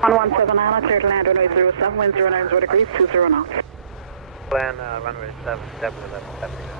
1179, clear to land runway 07, wind 090 degrees, 20 knots. Plan runway 7, JetBlue 1170.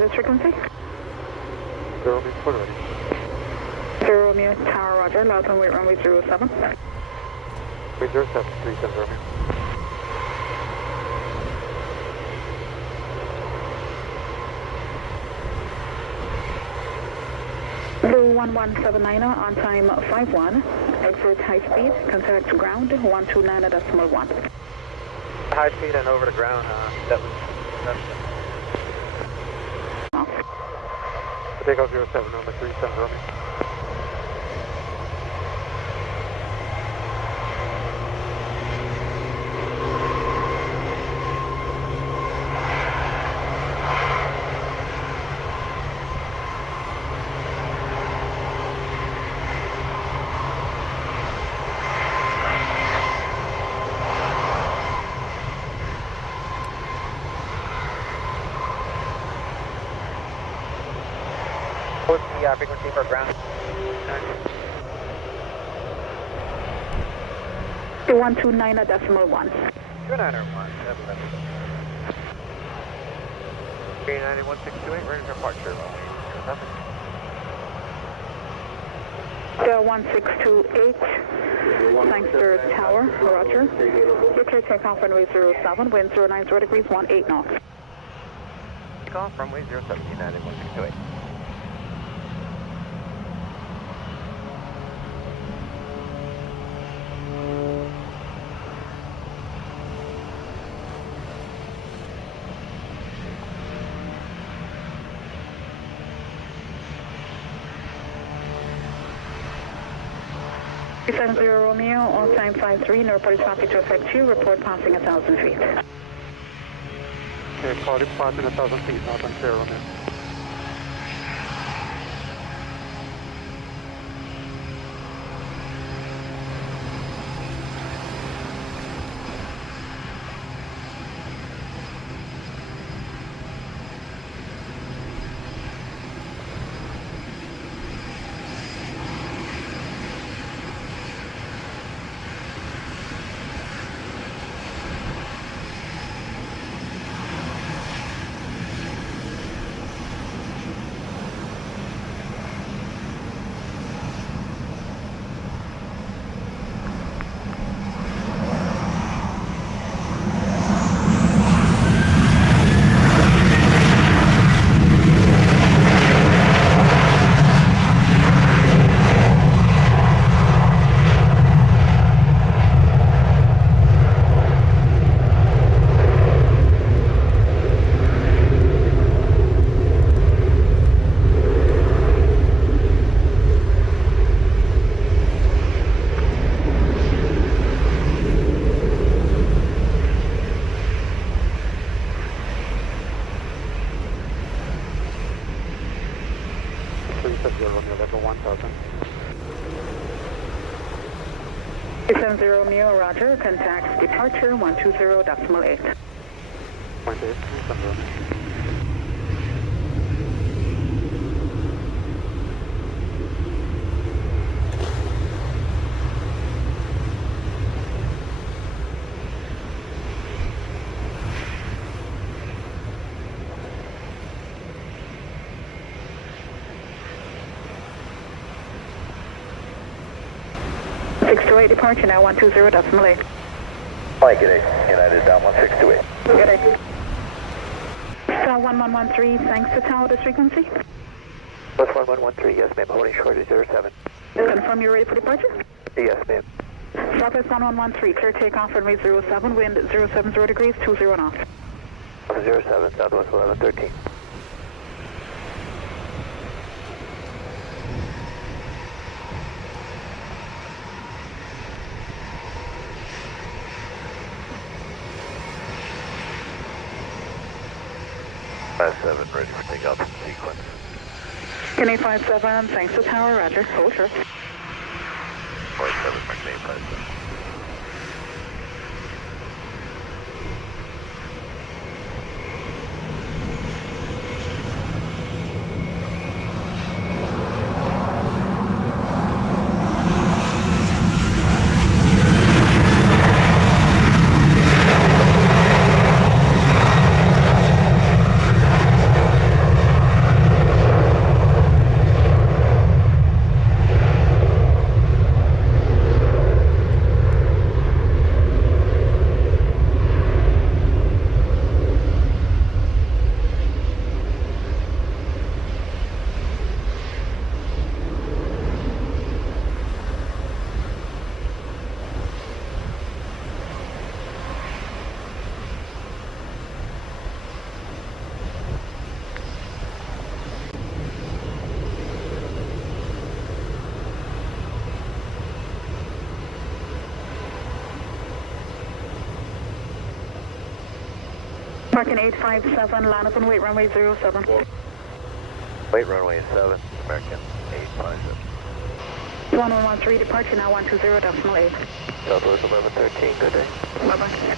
This frequency? Zero Romeo, Fort ready. 0 Romeo, Tower, roger. Loud and wait runway 07. Wait 07, 37 Romeo. Blue 1179 on time 51. Exit high speed. Contact ground 129.1. High speed and over to ground, that's Takeoff 07, number 37 Romeo. What's the frequency for ground? 129.1. 291, 391.628, ready for departure. 1628, Sangster Tower, roger. Your clear takeoff runway 07, wind 090 degrees, 18 knots. Takeoff runway 07, 391.628. Descend 0 Romeo, on time 53, no reported traffic to affect you, report passing 1,000 feet. Okay, party passing 1,000 feet, not on clear Romeo. Romeo, level 1000. 270 Romeo, roger. Contact departure 120.8. 0.8, Romeo. Eight departure now 120.8. Mike, good day. United down 1628. Good day. Star 1113, thanks to tower this frequency. Plus 1113, yes ma'am, holding short at 07. Confirm you're ready for departure? Yes ma'am. Southwest 1113, clear takeoff runway 07, wind 070 degrees, 20 knots. 07, Southwest 1113. Ready for takeoff in sequence. Kenny 57, thanks to tower, roger. Hold short. 47, Mark 57. Parking 857, line up and wait runway 07. Wait runway 7, American 857. 1113, departure now 120.8. Southwest 1113, good day. Bye-bye.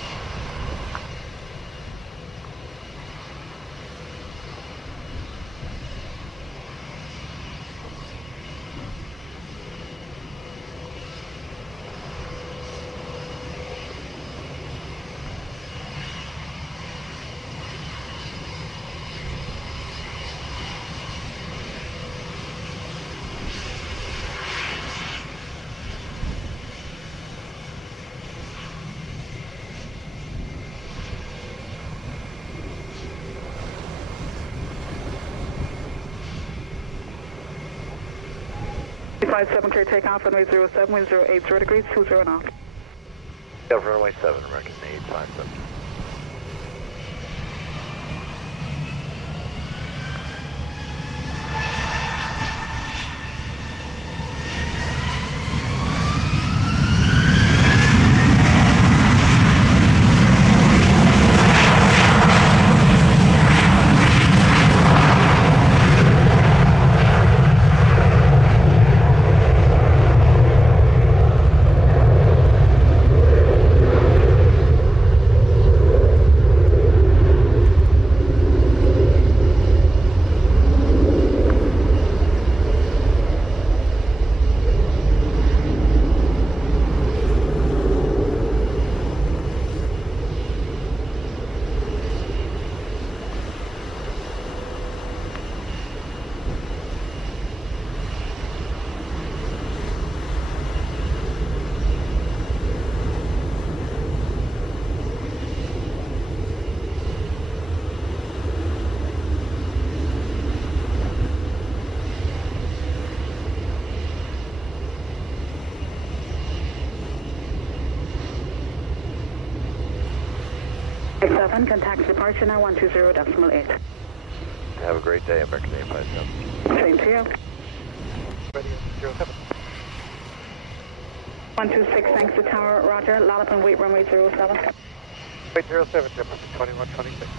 Flight 7, clear takeoff, runway 07, wind 080 degrees, 20 knots. Cover runway 7, American 857. Flight 7, contact departure now 120.8. Have a great day, American 857. Same to you. Ready, 07. 126, thanks to tower, roger. Line up and wait runway 07. Wait 07, Jim, 2126.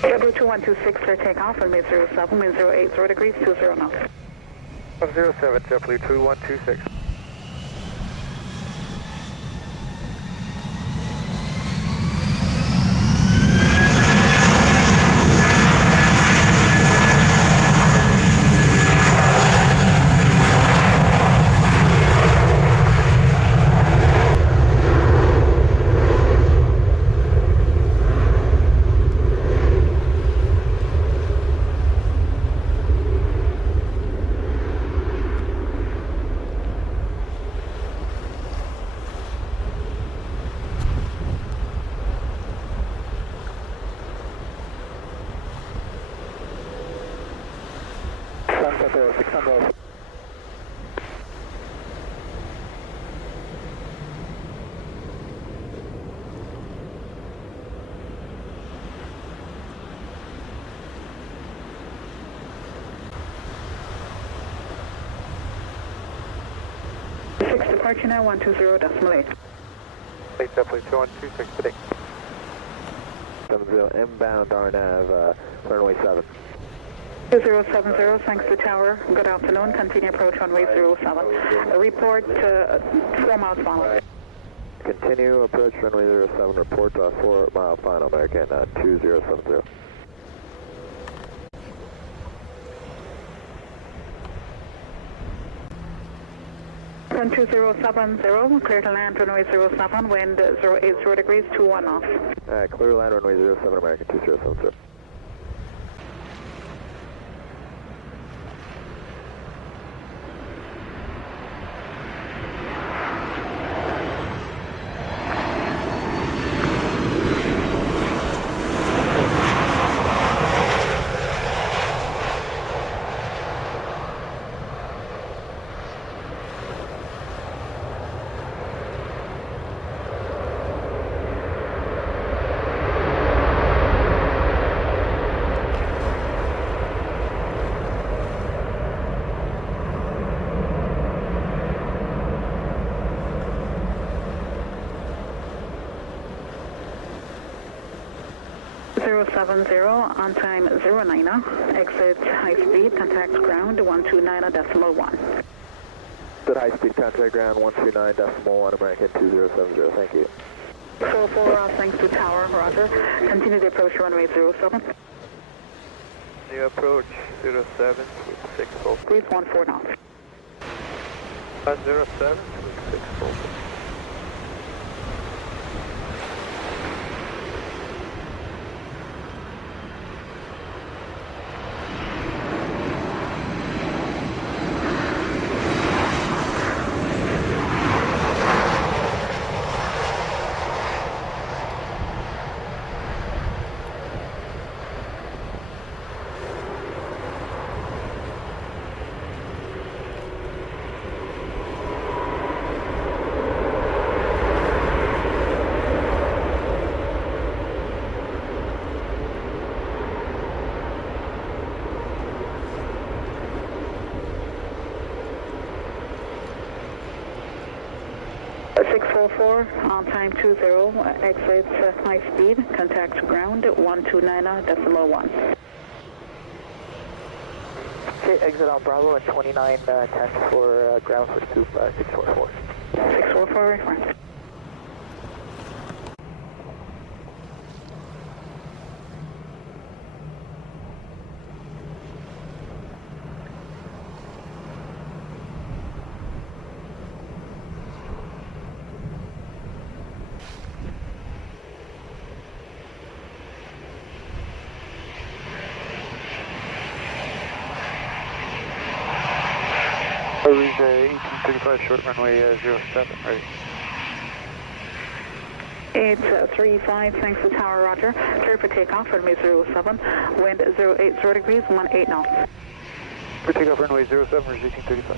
JetBlue 2126, clear takeoff, runway 07, wind 080 degrees, 20 knots. 107, JetBlue 2126. Departure now 120.8. Late JetBlue 2126 today. 70 inbound RNAV, runway 7. 2070, thanks to tower. Good afternoon. Continue approach runway 07. Report 4 miles final. Continue approach runway 07. Report 4 mile final. American 2070. Run 2070, clear to land runway 07, wind 080 degrees, 21 knots. Clear land runway 07, American 2070. On time 09, exit high speed, contact ground 129.1. At high speed, contact ground 129.1, American 2070, thank you. 44, thanks to tower, roger. Continue the approach runway 07. The approach 07, 64. Please 14 knots. 107, 64. On time 20, exits high speed, contact ground 129.1. Okay, exit on Bravo at 2910 for ground for Swoop 644. 644 reference. Rouge 1835, short runway 07, right. 835, thanks to tower, roger. Clear for takeoff, runway 07, wind 080 degrees, 18 knots. For takeoff runway 07, Rouge 1835.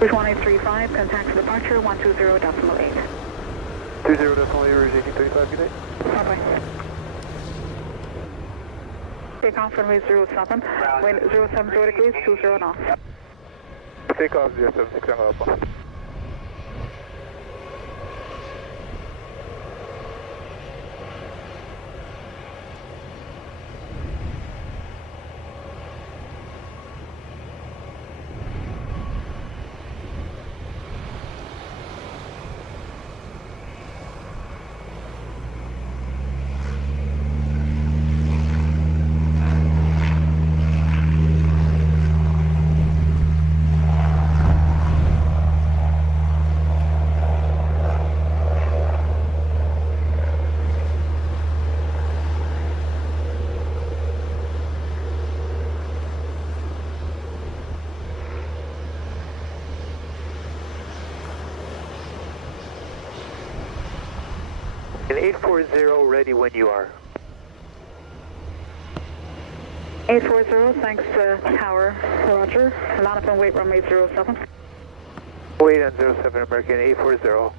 Rouge 1835, contact departure 120.8. 20.8, Rouge 1835, good day. Bye-bye. Take off runway 07, wind 070 degrees, 20 knots. Take off 076 Alpha. And 840 ready when you are. 840, thanks tower, roger. Line up and wait runway 07. Wait on 07 American 840.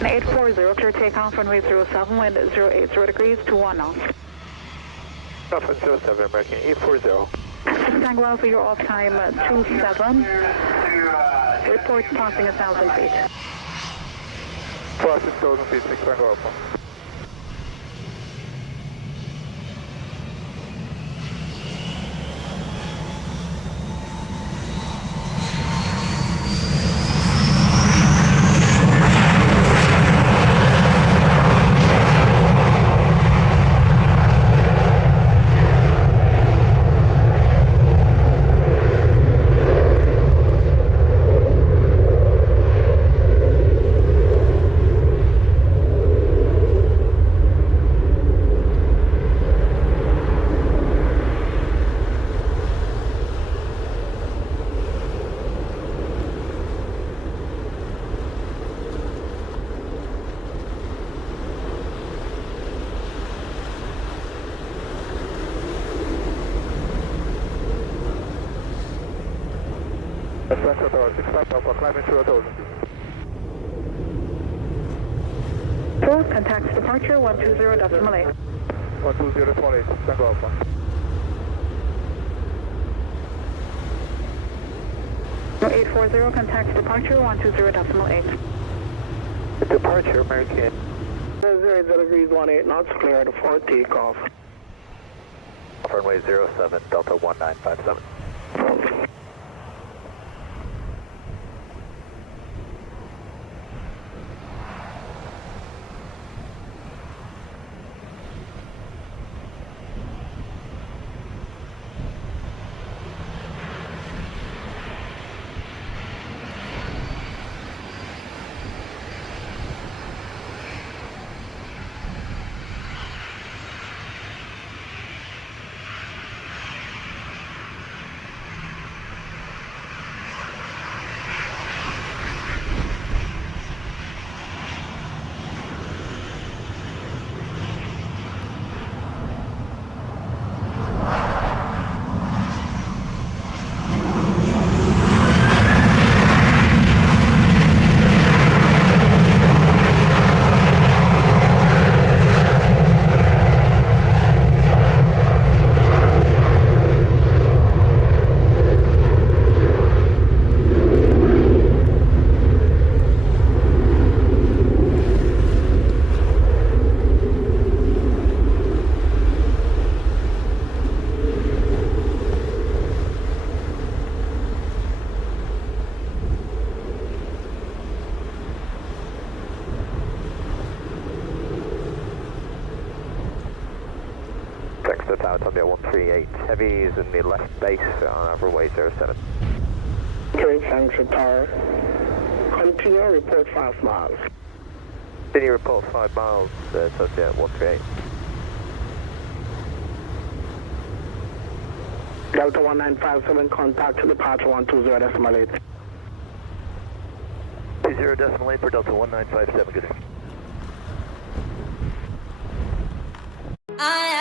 And 840, clear takeoff runway 07, wind 080 degrees, 21 knots. Off on 07 American 840. Tango Alpha, your off time 27. Report passing 1,000 feet. Plus 6,000 feet, 6 Tango Alpha. That's 6 Alpha, climbing through 1,000 feet. Full contact departure 120.8. 120.8, Tango Alpha. No, 840, contact departure 120.8. Departure American. 0 degrees 18 knots, clear for takeoff. Runway 07, Delta 1957. Texas out on the 138. Heavies in the left base on runway 07. Okay, thanks for tower. Continue, report 5 miles. Continue, report 5 miles, associate 138. Delta 1957, contact to departure 120.8. 20.8 for Delta 1957, good day. I